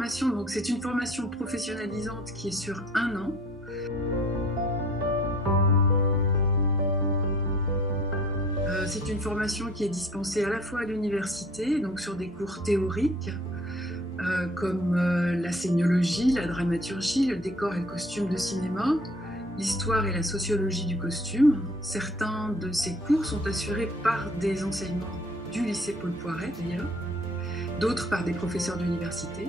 formation, donc c'est une formation professionnalisante qui est sur 1 an. C'est une formation qui est dispensée à la fois à l'université, donc sur des cours théoriques, comme la scénologie, la dramaturgie, le décor et le costume de cinéma, l'histoire et la sociologie du costume. Certains de ces cours sont assurés par des enseignants du lycée Paul Poiret d'ailleurs, d'autres par des professeurs d'université.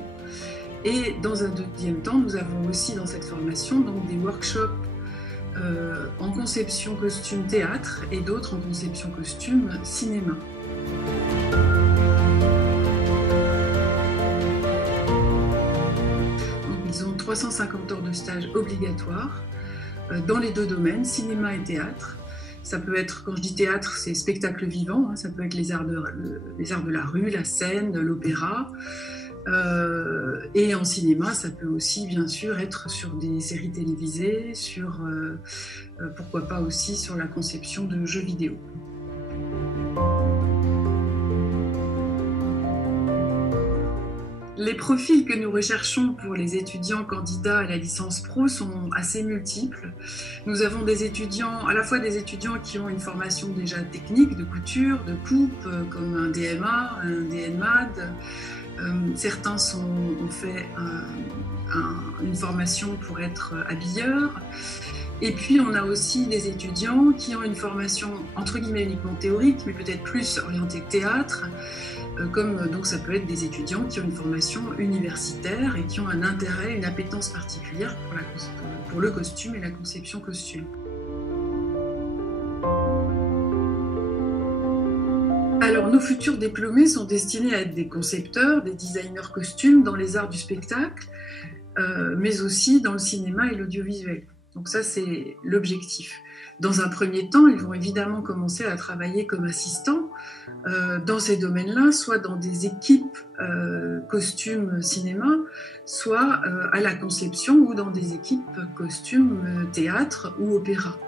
Et dans un deuxième temps, nous avons aussi dans cette formation donc, des workshops en conception costume théâtre et d'autres en conception costume cinéma. Donc, ils ont 350 heures de stage obligatoires dans les deux domaines, cinéma et théâtre. Ça peut être, quand je dis théâtre, c'est spectacle vivant, hein, ça peut être les arts de la rue, la scène, l'opéra. Et en cinéma, ça peut aussi bien sûr être sur des séries télévisées, sur pourquoi pas aussi sur la conception de jeux vidéo. Les profils que nous recherchons pour les étudiants candidats à la licence pro sont assez multiples. Nous avons des étudiants, à la fois des étudiants qui ont une formation déjà technique, de couture, de coupe, comme un DMA, un DNMAD. Certains ont fait une formation pour être habilleurs. Et puis on a aussi des étudiants qui ont une formation entre guillemets uniquement théorique, mais peut-être plus orientée théâtre, comme donc ça peut être des étudiants qui ont une formation universitaire et qui ont un intérêt, une appétence particulière pour le costume et la conception costume. Alors, nos futurs diplômés sont destinés à être des concepteurs, des designers costumes dans les arts du spectacle, mais aussi dans le cinéma et l'audiovisuel. Donc ça, c'est l'objectif. Dans un premier temps, ils vont évidemment commencer à travailler comme assistants dans ces domaines-là, soit dans des équipes costumes cinéma, soit à la conception ou dans des équipes costumes théâtre ou opéra.